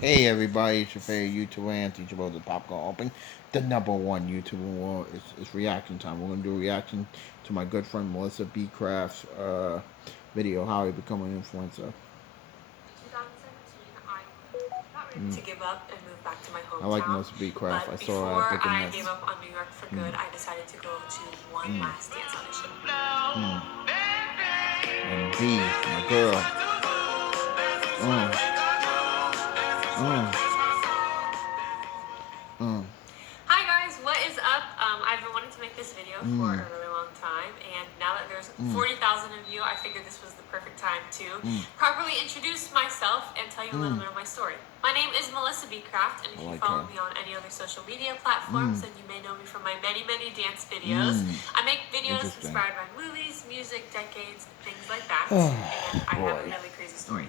Hey everybody, it's your favorite YouTuber Anthony Chabot, the Popcorn Open, the #1 YouTuber in the world. It's reaction time. We're gonna do a reaction to my good friend Melissa B. Craft's video, how he become an influencer. 2017, I got ready to give up and move back to my hometown. I like Melissa B. Craft. But I saw her at before Booking I Nuts. gave up on New York for good, I decided to go to one last dance audition. And B, my girl. Hi guys, what is up? I've been wanting to make this video for a really long time, and now that there's 40,000 of you, I figured this was the perfect time to properly introduce myself and tell you a little bit of my story. My name is Melissa B. Craft, and if you follow me on any other social media platforms, then you may know me from my many dance videos. I make videos inspired by movies, music, decades, things like that, and I have a really crazy story.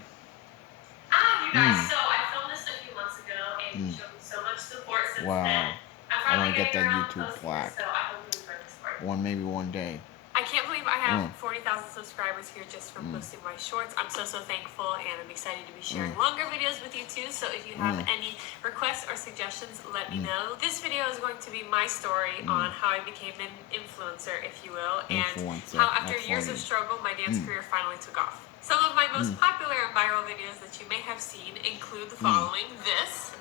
You guys, so I filmed this a few months ago, and you showed me so much support since then. I want to get that YouTube plaque. So I hope you enjoyed this part. Maybe one day. I can't believe I have 40,000 subscribers here just from posting my shorts. I'm so thankful, and I'm excited to be sharing longer videos with you too. So if you have any requests or suggestions, let me know. This video is going to be my story on how I became an influencer, if you will, and how after years of struggle, my dance career finally took off. Some of my most popular and viral videos that you may have seen include the following: this,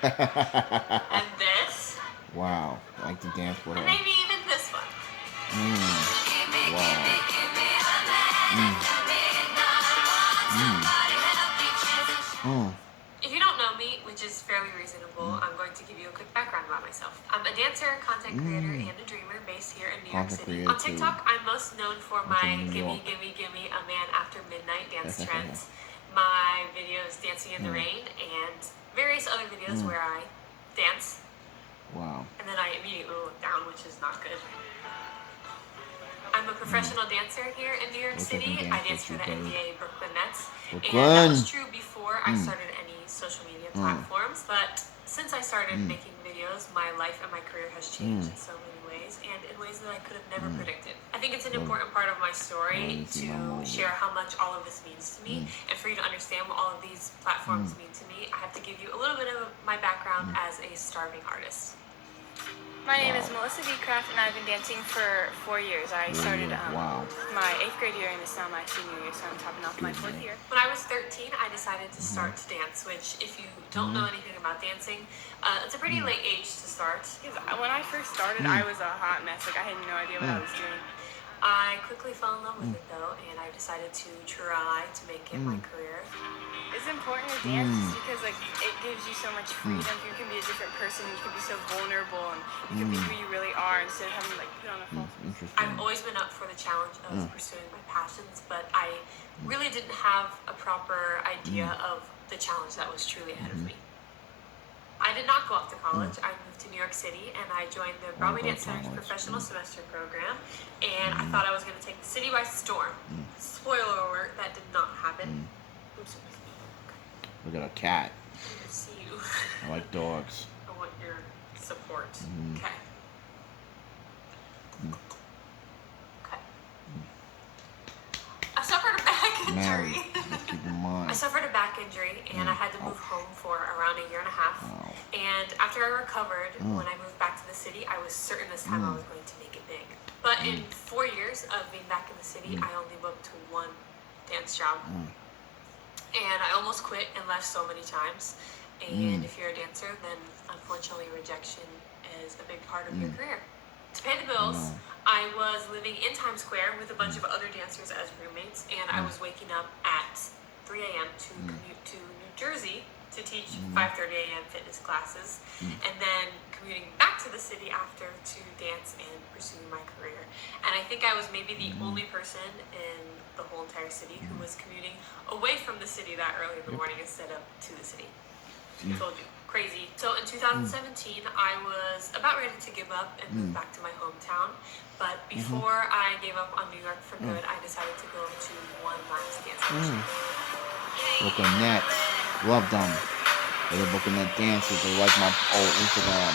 and this. Wow, I like to dance with her. And maybe even this one. If you don't know me, which is fairly reasonable, I'm going to give you a quick background about myself. I'm a dancer, content creator, and a dreamer based here in New York City. On TikTok, I'm most known for my Gimme Gimme Gimme a Man After Midnight dance trends, my videos Dancing in the Rain, and various other videos where I dance. Wow. And then I immediately look down, which is not good. I'm a professional dancer here in New York City. I dance for the NBA Brooklyn Nets. And that was true before I started any social media platforms. But since I started making videos, my life and my career has changed in so many ways, and in ways that I could have never predicted. I think it's an important part of my story to share how much all of this means to me. And for you to understand what all of these platforms mean to me, I have to give you a little bit of my background as a starving artist. My name is Melissa B. Craft, and I've been dancing for 4 years. I started my 8th grade year, and it's now my senior year, so I'm topping off my 4th year. When I was 13, I decided to start to dance, which, if you don't know anything about dancing, it's a pretty late age to start. When I first started, I was a hot mess. Like, I had no idea what I was doing. I quickly fell in love with it, though, and I decided to try to make it my career. It's important to dance because it gives you so much freedom. You can be a different person. You can be so vulnerable, and you can be who you really are instead of having to put on a false. I've always been up for the challenge of pursuing my passions, but I really didn't have a proper idea of the challenge that was truly ahead of me. I did not go off to college. I moved to New York City, and I joined the Broadway Dance Center's professional semester program, and I thought I was going to take the city by storm. Spoiler alert, that did not happen. Oops. Look at a cat. Good to see you. I like dogs. I want your support. Okay. Okay. I suffered a back injury. Keep in mind. I suffered a back injury, and I had to move home for around a year and a half. And after I recovered, when I moved back to the city, I was certain this time I was going to make it big. But in 4 years of being back in the city, I only booked one dance job. And I almost quit and left so many times. And if you're a dancer, then unfortunately rejection is a big part of your career. To pay the bills, I was living in Times Square with a bunch of other dancers as roommates, and I was waking up at 3 a.m. to commute to New Jersey to teach 5:30 a.m. fitness classes, and then commuting back to the city after to dance and pursue my career. And I think I was maybe the only person in the whole entire city who was commuting away from the city that early in the morning instead of to the city. I told you, crazy. So in 2017, I was about ready to give up and move back to my hometown. But before I gave up on New York for good, I decided to go to one last dance audition. Brooklyn Nets. Love them. They're Brooklyn Net dancers. They like my old Instagram.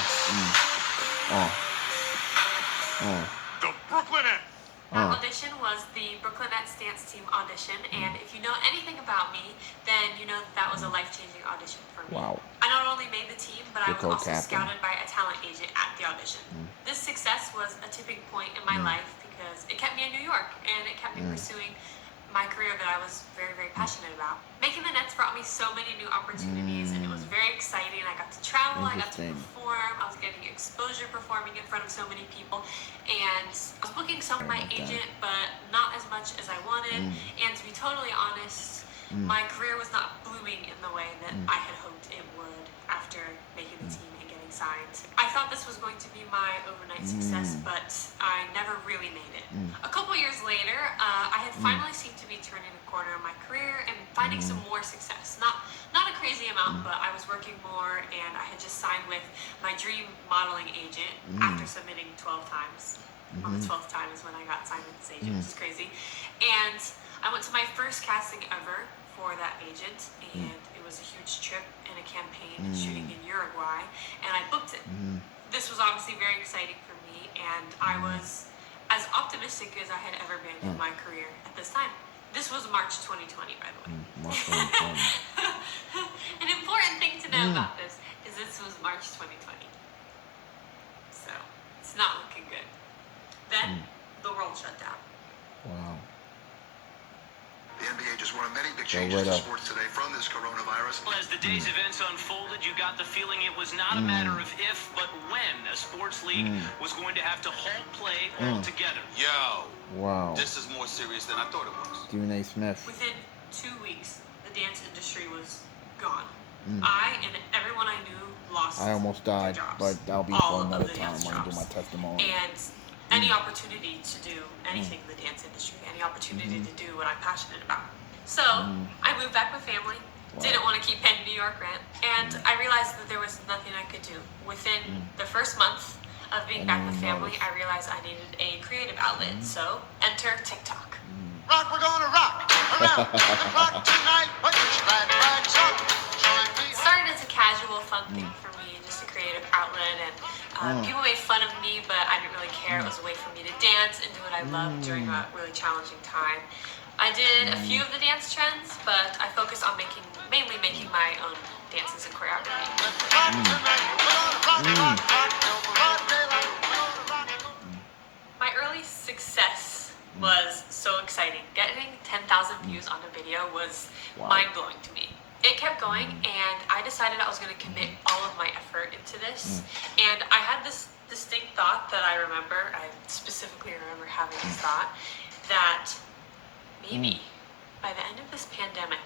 The Brooklyn Nets. That audition was the Brooklynettes dance team audition, and if you know anything about me, then you know that was a life-changing audition for me. Wow. I not only made the team, but I was also co-captain. scouted by a talent agent at the audition. This success was a tipping point in my life because it kept me in New York, and it kept me pursuing my career that I was very, very passionate about. Making the Nets brought me so many new opportunities, and it was very exciting. I got to travel, I got to perform, I was getting exposure performing in front of so many people, and I was booking some with my agent, but not as much as I wanted. And to be totally honest, my career was not blooming in the way that I had hoped it would after making the team and getting signed. I thought this was going to be my overnight success, but I never really made it. A couple years later, I had finally seemed to be turning a corner in my career and finding some more success. Not a crazy amount, but I was working more, and I had just signed with my dream modeling agent after submitting 12 times. On the 12th time is when I got signed with this agent, which is crazy. And I went to my first casting ever for that agent, and it was a huge trip and a campaign shooting in Uruguay, and I booked it. This was obviously very exciting for me, and I was as optimistic as I had ever been in my career at this time. This was March 2020, by the way. March 2020. An important thing to know about this is this was March 2020. So, it's not looking good. Then, the world shut down. Wow. The NBA just one of many big changes to sports today from this coronavirus. As the day's events unfolded, you got the feeling it was not a matter of if, but when a sports league was going to have to halt play altogether. Yo. Wow. This is more serious than I thought it was. Stephen A. Smith. Within 2 weeks, the dance industry was gone. I and everyone I knew lost I almost died, their jobs. but that'll be All for of another the time dance when I do jobs. my testimony. And any opportunity to do anything in the dance industry, any opportunity to do what I'm passionate about. So I moved back with family. Didn't want to keep paying New York rent, and I realized that there was nothing I could do. Within the first month of being back with family, I realized I needed a creative outlet. So enter TikTok. Rock, we're gonna rock around the clock tonight. Put your glad rags on. Join me. It started as a casual, fun thing for me, just a creative outlet, and people made fun of me, but I didn't really care. It was a way for me to dance and do what I loved during a really challenging time. I did a few of the dance trends, but I focused on mainly making my own dances and choreography. Rock tonight. We're gonna rock, rock, rock till the broad daylight. We're gonna rock. My early success was so exciting. Getting 10,000 views on a video was mind-blowing to me. It kept going, and I decided I was going to commit all of my effort into this. And I had this distinct thought that I remember, I specifically remember having this thought, that maybe by the end of this pandemic,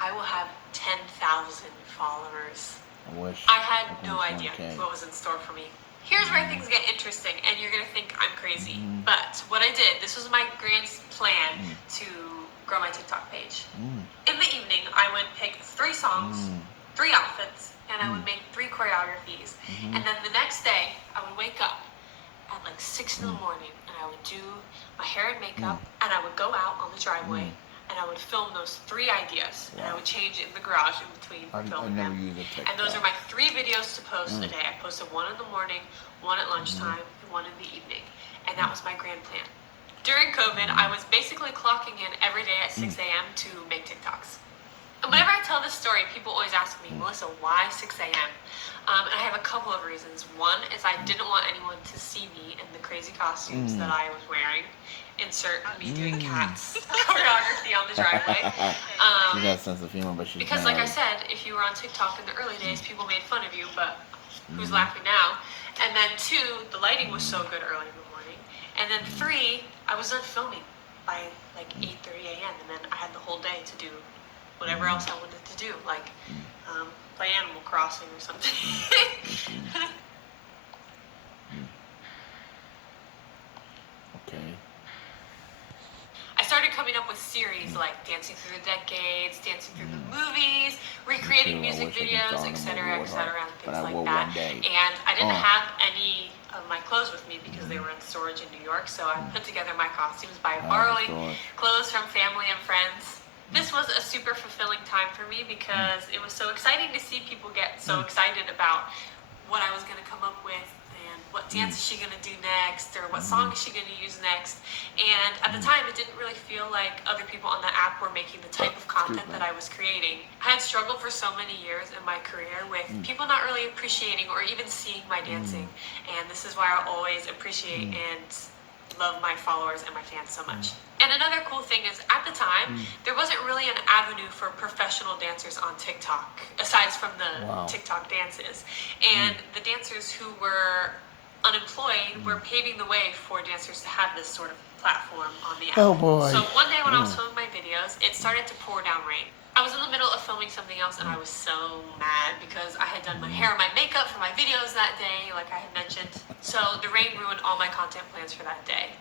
I will have 10,000 followers. I wish. I had I no wish idea 1K. what was in store for me. Here's where things get interesting, and you're gonna think I'm crazy. But what I did, this was my grand plan to grow my TikTok page. In the evening, I would pick 3 songs, 3 outfits, and I would make 3 choreographies. And then the next day, I would wake up at like 6 in the morning, and I would do my hair and makeup, and I would go out on the driveway, and I would film those 3 ideas, and I would change it in the garage in between I filming never them. use a TikTok. And those are my 3 videos to post a day. I posted 1 in the morning, 1 at lunchtime, and 1 in the evening. And that was my grand plan. During COVID, I was basically clocking in every day at 6 a.m. to make TikToks. And whenever I tell this story, people always ask me, Melissa, why 6 a.m.? And I have a couple of reasons. One is I didn't want anyone to see me in the crazy costumes that I was wearing. Insert me doing cats choreography on the driveway. She got a sense of humor, but she's Because like I said, if you were on TikTok in the early days, people made fun of you, but who's laughing now? And then 2, the lighting was so good early in the morning. And then 3, I was done filming by like 8:30 a.m. And then I had the whole day to do whatever else I wanted to do, like play Animal Crossing or something. Okay. I started coming up with series like Dancing Through the Decades, Dancing Through the Movies, recreating Me too. I music wish I could videos, song etc., them etc., and but things I like will that. one day. And I didn't have any of my clothes with me because they were in storage in New York, so I put together my costumes by borrowing clothes from family and friends. This was a super fulfilling time for me because it was so exciting to see people get so excited about what I was going to come up with, and and what dance is she gonna do next, or what song is she gonna use next. And at the time, it didn't really feel like other people on the app were making the type of content that I was creating. I had struggled for so many years in my career with people not really appreciating or even seeing my dancing. And this is why I always appreciate and love my followers and my fans so much. And another cool thing is, at the time, there wasn't really an avenue for professional dancers on TikTok, aside from the TikTok dances. And the dancers who were unemployed were paving the way for dancers to have this sort of platform on the app. Oh boy. So one day when I was filming my videos, it started to pour down rain. I was in the middle of filming something else and I was so mad because I had done my hair and my makeup for my videos that day, like I had mentioned. So the rain ruined all my content plans for that day.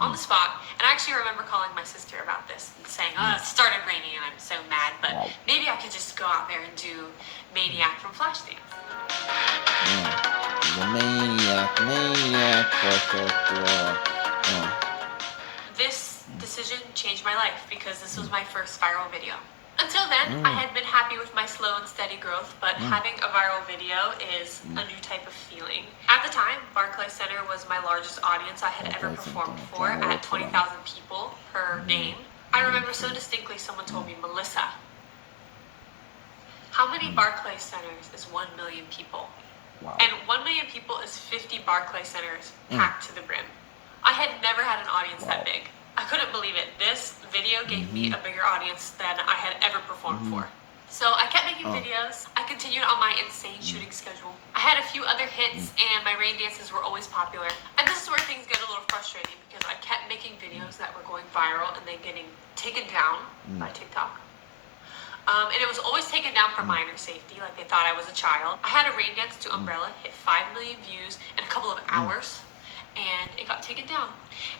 On the spot, and I actually remember calling my sister about this and saying, oh, it started raining and I'm so mad, but maybe I could just go out there and do Maniac from Flashdance. The maniac, This decision changed my life because this was my first viral video. Until then, I had been happy with my slow and steady growth, but having a viral video is a new type of feeling. At the time, Barclays Center was my largest audience I had ever performed for at 20,000 people per name. I remember so distinctly someone told me, Melissa, how many Barclays Centers is 1 million people? Wow. And 1 million people is 50 Barclays Centers packed to the brim. I had never had an audience that big. I couldn't believe it. This video gave me a bigger audience than I had ever performed for. So I kept making videos. I continued on my insane shooting schedule. I had a few other hits and my rain dances were always popular. And this is where things get a little frustrating because I kept making videos that were going viral and then getting taken down by TikTok. And it was always taken down for minor safety, like they thought I was a child. I had a rain dance to Umbrella, hit 5 million views in a couple of hours. And it got taken down.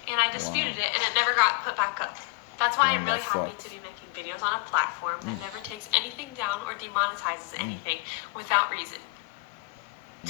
And I disputed it, and it never got put back up. That's why I'm really happy to be making videos on a platform that never takes anything down or demonetizes anything without reason.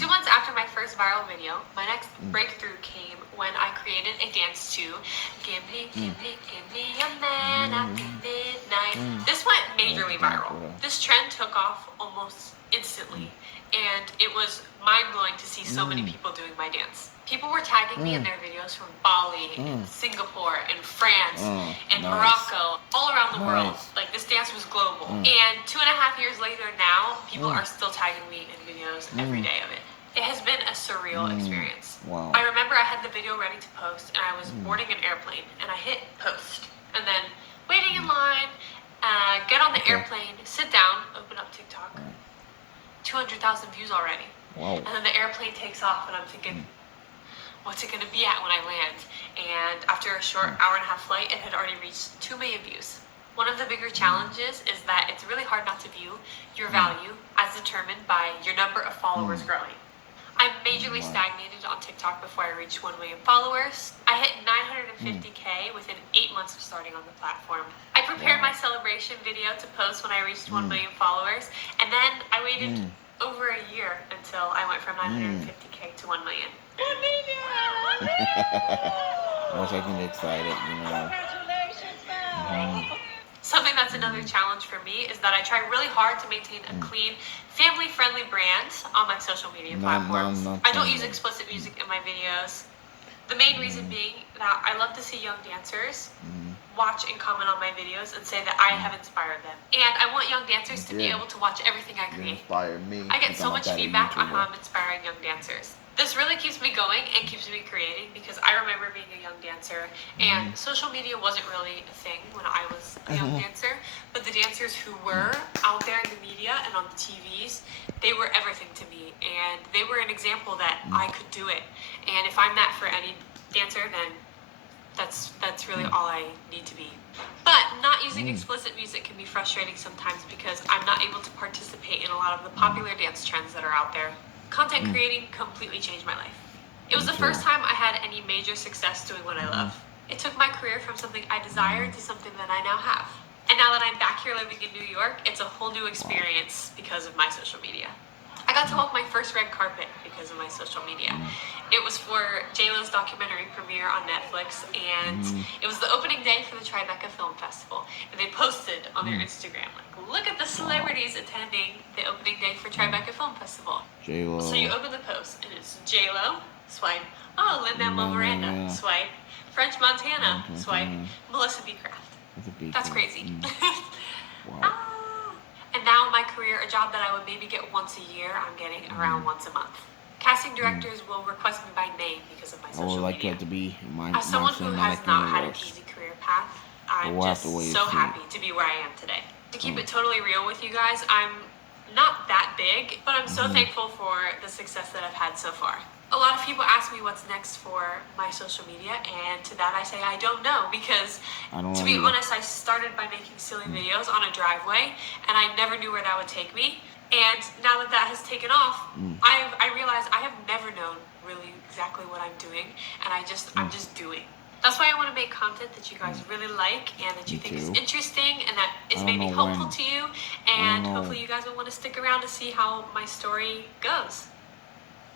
2 months after my first viral video, my next breakthrough came when I created a dance to Give Me a Man After Midnight. This went majorly viral. This trend took off almost instantly, and it was mind-blowing to see so many people doing my dance. People were tagging me in their videos from Bali, and Singapore, and France, and Morocco, all around the world. Like, this dance was global. And 2.5 years later now, people are still tagging me in videos every day of it. It has been a surreal experience. Wow. I remember I had the video ready to post, and I was boarding an airplane, and I hit post. And then waiting in line, get on the airplane, sit down, open up TikTok. 200,000 views already. Wow. And then the airplane takes off, and I'm thinking, what's it going to be at when I land? And after a short hour-and-a-half flight, it had already reached 2 million views. One of the bigger challenges is that it's really hard not to view your value as determined by your number of followers growing. I majorly stagnated on TikTok before I reached 1 million followers. I hit 950K within 8 months of starting on the platform. I prepared my celebration video to post when I reached 1 million followers, and then I waited over a year until I went from 950K to 1 million. I was getting excited, you know. Something that's another challenge for me is that I try really hard to maintain a clean, family-friendly brand on my social media platforms. I don't use explicit music in my videos. The main reason being that I love to see young dancers watch and comment on my videos and say that I have inspired them. And I want young dancers to be able to watch everything I create. Inspired me. I get so much feedback on how I'm inspiring young dancers. This really keeps me going and keeps me creating because I remember being a young dancer and social media wasn't really a thing when I was a young dancer, but the dancers who were out there in the media and on the TVs, they were everything to me, and they were an example that I could do it. And if I'm that for any dancer, then that's really all I need to be. But not using explicit music can be frustrating sometimes because I'm not able to participate in a lot of the popular dance trends that are out there. Content creating completely changed my life. It was the first time I had any major success doing what I love. It took my career from something I desired to something that I now have. And now that I'm back here living in New York, it's a whole new experience because of my social media. I got to walk my first red carpet because of my social media. It was for J-Lo's documentary premiere on Netflix, and it was the opening day for the Tribeca Film Festival. And they posted on their Instagram, like, look at the celebrities attending the opening day for Tribeca Film Festival. J-Lo. So you open the post, and it's J-Lo, Swipe. Oh, Lin-Manuel Miranda. Yeah. Swipe. French Montana. Okay, Swipe. yeah. Melissa B. Craft. That's a big That's one. crazy. Wow. Ah. And now in my career, a job that I would maybe get once a year, I'm getting around once a month. Casting directors will request me by name because of my I social would like media. that to be my As someone who has cinematic not had an universe. easy career path, I'm We'll have just to wait and so see. happy to be where I am today. To keep it totally real with you guys, I'm not that big, but I'm so thankful for the success that I've had so far. A lot of people ask me what's next for my social media, and to that I say I don't know, because I don't to know be either. honest, I started by making silly videos on a driveway, and I never knew where that would take me. And now that that has taken off, I realized I have never known really exactly what I'm doing, and I'm just doing. That's why I want to make content that you guys really like and that you Me think is too. interesting and that is I don't maybe know helpful when. to you, I and don't know. hopefully you guys will want to stick around to see how my story goes.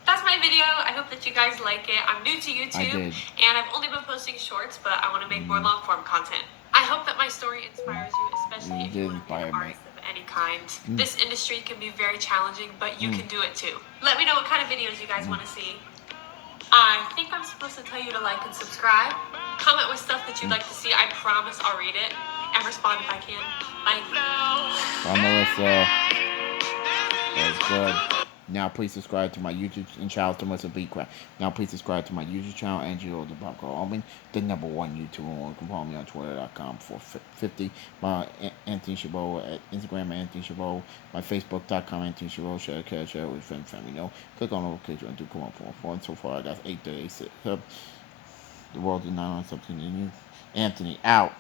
That's my video. I hope that you guys like it. I'm new to YouTube, did. and I've only been posting shorts, but I want to make more long-form content. I hope that my story inspires you, especially You if you did want to be inspire an me. artist of any kind. This industry can be very challenging, but you can do it too. Let me know what kind of videos you guys want to see. I think I'm supposed to tell you to like and subscribe. Comment with stuff that you'd like to see. I promise I'll read it and respond if I can. Bye. Bye, Melissa. That's good. Now please subscribe to my YouTube channel, to Melissa B. Craft. Now please subscribe to my YouTube channel, Angelo the Popcorn Open, the #1 YouTuber. You can follow me on Twitter.com for 50. My Anthony Chabot at Instagram, Anthony Chabot. My Facebook.com, Anthony Chabot. Share with friends, family. Click on notification and do come up for. And so far, I got 8 days. The world is not on something new. Anthony out.